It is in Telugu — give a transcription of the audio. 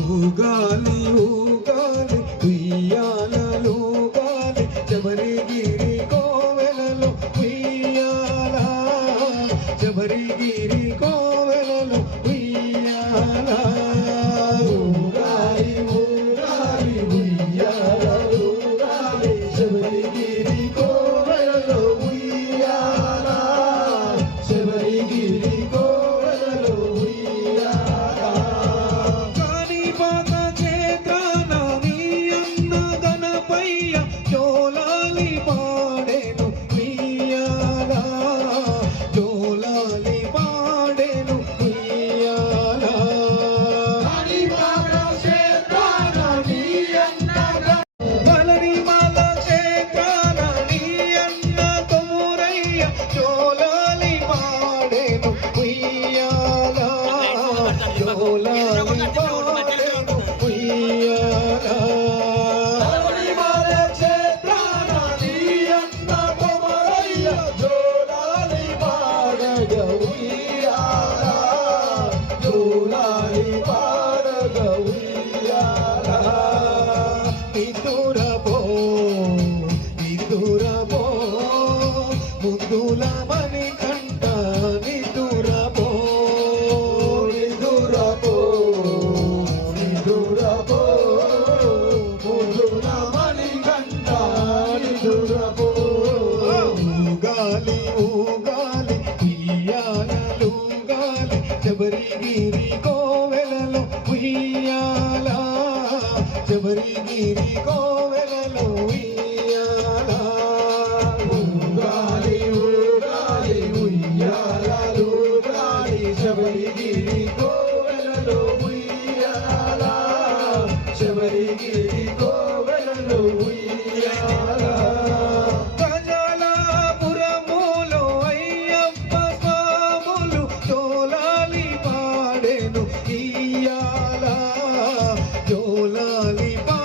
ఊగాలి ఊగాలి ఉయ్యాలలో ఊగాలి శబరిగిరి కోవెలలో ఉయ్యాల శబరిగిరి కోవెలలో పాడెను ఉయ్యాల జోలాలి పాడెను ఉయ్యాల శబరిగిరి కోవెలలో ఉయ్యాల. శబరిగిరి కోవెలలో ఉయ్యాల. ఊగాలి ఊగాలి ఉయ్యాలలు ఊగాలి శబరిగిరి కోవెలలో ఉయ్యాల. శబరిగిరి కోవెలలో ఉయ్యాల. జోలాలి బా